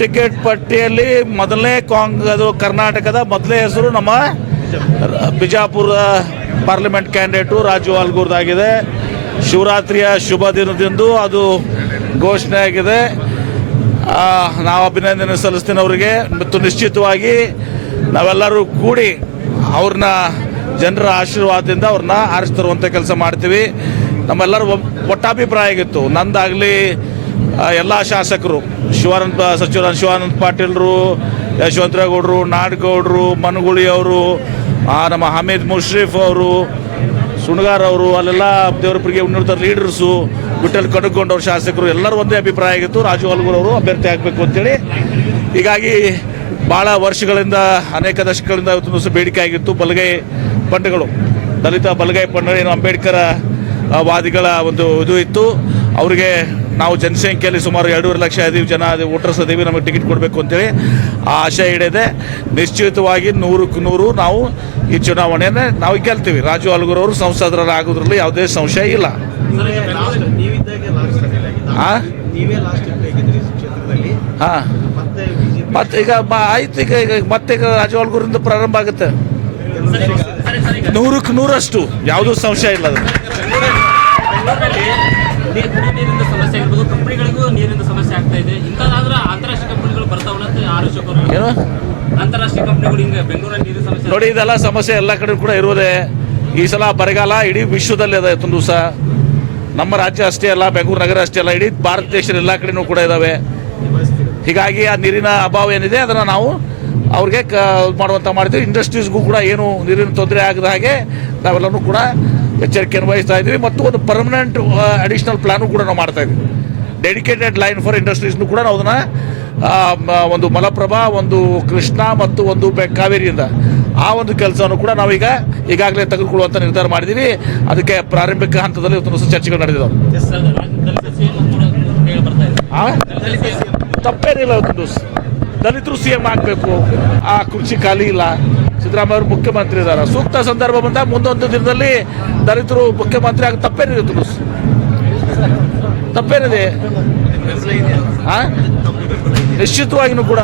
Ticket ಪಟ್ಟಿಯಲ್ಲಿ ಮೊದಲನೇ ಅದು ಕರ್ನಾಟಕದ ಮೊದಲನೇ ಹೆಸರು ನಮ್ಮ ಬಿಜಾಪುರ ಪಾರ್ಲಿಮೆಂಟ್ ಕ್ಯಾಂಡಿಡೇಟು ರಾಜು ಆಲ್ಗೂರ್ದಾಗಿದೆ. ಶಿವರಾತ್ರಿಯ ಶುಭ ದಿನದಂದು ಅದು ಘೋಷಣೆ ಆಗಿದೆ. ನಾವು ಅಭಿನಂದನೆ ಸಲ್ಲಿಸ್ತೀನಿ ಅವರಿಗೆ. ಮತ್ತು ನಿಶ್ಚಿತವಾಗಿ ನಾವೆಲ್ಲರೂ ಕೂಡಿ ಅವ್ರನ್ನ ಜನರ ಆಶೀರ್ವಾದದಿಂದ ಅವ್ರನ್ನ ಆರಿಸ್ತರುವಂಥ ಕೆಲಸ ಮಾಡ್ತೀವಿ. ನಮ್ಮೆಲ್ಲರೂ ಒಟ್ಟಾಭಿಪ್ರಾಯ ಆಗಿತ್ತು. ನಂದಾಗಲಿ ಎಲ್ಲ ಶಾಸಕರು ಸಚಿವ ಶಿವಾನಂದ ಪಾಟೀಲ್ರು, ಯಶವಂತರೇಗೌಡರು, ನಾಡಗೌಡರು, ಮನಗುಳಿ ಅವರು, ನಮ್ಮ ಹಮೀದ್ ಮುಷ್ರೀಫ್ ಅವರು, ಸುಣಗಾರ್ ಅವರು, ಅಲ್ಲೆಲ್ಲ ದೇವರಪುರಿಗೆ ಉನ್ನತ ಲೀಡರ್ಸು, ವಿಠಲ್ ಕಡಗೊಂಡವ್ರ ಶಾಸಕರು ಎಲ್ಲರೂ ಒಂದೇ ಅಭಿಪ್ರಾಯ ಆಗಿತ್ತು. ರಾಜು ಆಲ್ಗೂರ್ ಅವರು ಅಭ್ಯರ್ಥಿ ಆಗಬೇಕು ಅಂತೇಳಿ. ಹೀಗಾಗಿ ಭಾಳ ವರ್ಷಗಳಿಂದ ಅನೇಕ ದಶಕಗಳಿಂದ ಇವತ್ತು ದಿವಸ ಬೇಡಿಕೆ ಆಗಿತ್ತು. ಬಲಗೈ ಪಂಡಗಳು, ದಲಿತ ಬಲಗೈ ಪಂಡ ಏನು ಅಂಬೇಡ್ಕರ್ ವಾದಿಗಳ ಒಂದು ಇದು ಇತ್ತು. ಅವರಿಗೆ ನಾವು ಜನಸಂಖ್ಯೆಯಲ್ಲಿ ಸುಮಾರು 2.5 ಲಕ್ಷ ಜನ ವೋಟರ್ಸ್ ಅದೀವಿ, ನಮಗೆ ಟಿಕೆಟ್ ಕೊಡಬೇಕು ಅಂತೇಳಿ ಆ ಆಶಯ ಹಿಡಿದೆ. ನಿಶ್ಚಿತವಾಗಿ 100ಕ್ಕೆ 100 ನಾವು ಈ ಚುನಾವಣೆಯನ್ನು ನಾವು ಗೆಲ್ತೀವಿ. ರಾಜು ಆಲ್ಗೂರ್ ಅವರು ಸಂಸದರಾಗೋದ್ರಲ್ಲಿ ಯಾವುದೇ ಸಂಶಯ ಇಲ್ಲ. ಹಾಂ ಮತ್ತೆ ಈಗ ಆಯ್ತು. ಈಗ ಮತ್ತೆ ರಾಜು ಆಲ್ಗೂರಿಂದ ಪ್ರಾರಂಭ ಆಗುತ್ತೆ. 100ಕ್ಕೆ 100ರಷ್ಟು ಯಾವುದೂ ಸಂಶಯ ಇಲ್ಲ. ಅದು ನೀರಿನ ಸಮಸ್ಯೆ ಆಗಿರ್ಬೋದು, ಕಂಪನಿಗಳಿಗೂ ನೀರಿನ ಸಮಸ್ಯೆ ಆಗ್ತಾ ಇದೆ. ಇಂಥದ್ದಾದ್ರೆ ಅಂತಾರಾಷ್ಟ್ರೀಯ ಕಂಪನಿಗಳು ಬರ್ತಾವಲ್ಲ ಅಂತ ಆರೋಚಕರು. ಏನು ಅಂತಾರಾಷ್ಟ್ರೀಯ ಕಂಪನಿಗಳು ಹಿಂಗೆ ಬೆಂಗಳೂರಲ್ಲಿ ನೀರಿನ ಸಮಸ್ಯೆ ನೋಡಿ, ಇದೆಲ್ಲ ಸಮಸ್ಯೆ ಎಲ್ಲ ಕಡೆ ಕೂಡ ಇರುವುದೇ. ಈ ಸಲ ಬರಗಾಲ ಇಡೀ ವಿಶ್ವದಲ್ಲಿ ಇದೆ. ಇವತ್ತೊಂದು ದಿವಸ ನಮ್ಮ ರಾಜ್ಯ ಅಷ್ಟೇ ಅಲ್ಲ, ಬೆಂಗಳೂರು ನಗರ ಅಷ್ಟೇ ಅಲ್ಲ, ಇಡೀ ಭಾರತ ದೇಶದ ಎಲ್ಲ ಕಡೆನೂ ಕೂಡ ಇದ್ದಾವೆ. ಹೀಗಾಗಿ ಆ ನೀರಿನ ಅಭಾವ ಏನಿದೆ ಅದನ್ನು ನಾವು ಅವ್ರಿಗೆ ಮಾಡುವಂಥ ಮಾಡ್ತೀವಿ. ಇಂಡಸ್ಟ್ರೀಸ್ಗೂ ಕೂಡ ಏನು ನೀರಿನ ತೊಂದರೆ ಆಗದ ಹಾಗೆ ನಾವೆಲ್ಲನೂ ಕೂಡ ಎಚ್ಚರಿಕೆಯನ್ನು ವಹಿಸ್ತಾ ಇದ್ದೀವಿ. ಮತ್ತು ಒಂದು ಪರ್ಮನೆಂಟ್ ಅಡಿಷನಲ್ ಪ್ಲಾನು ಕೂಡ ನಾವು ಮಾಡ್ತಾ ಇದ್ದೀವಿ. ಡೆಡಿಕೇಟೆಡ್ ಲೈನ್ ಫಾರ್ ಇಂಡಸ್ಟ್ರೀಸ್ನು ಕೂಡ ನಾವು ಅದನ್ನು ಒಂದು ಮಲಪ್ರಭಾ, ಒಂದು ಕೃಷ್ಣ ಮತ್ತು ಒಂದು ಕಾವೇರಿಯಿಂದ ಆ ಒಂದು ಕೆಲಸವನ್ನು ಕೂಡ ನಾವೀಗ ಈಗಾಗಲೇ ತೆಗೆದುಕೊಳ್ಳುವಂಥ ನಿರ್ಧಾರ ಮಾಡಿದ್ದೀವಿ. ಅದಕ್ಕೆ ಪ್ರಾರಂಭಿಕ ಹಂತದಲ್ಲಿ ಇವತ್ತು ಚರ್ಚೆಗಳು ನಡೆದಿದ್ದಾವೆ. ತಪ್ಪೇನಿಲ್ಲ. ಇವತ್ತು ದಿವಸ ದಲಿತರು CM ಆಗಬೇಕು, ಆ ಕುರ್ಚಿ ಖಾಲಿ ಇಲ್ಲ. ಸಿದ್ದರಾಮಯ್ಯ ಅವರು ಮುಖ್ಯಮಂತ್ರಿ ಇದ್ದಾರೆ. ಸೂಕ್ತ ಸಂದರ್ಭ ಬಂದಾಗ ಮುಂದೊಂದು ದಿನದಲ್ಲಿ ದಲಿತರು ಮುಖ್ಯಮಂತ್ರಿ ಆಗ ತಪ್ಪೇನಿದೆ. ತಪ್ಪೇನಿದೆ. ನಿಶ್ಚಿತವಾಗಿಯೂ ಕೂಡ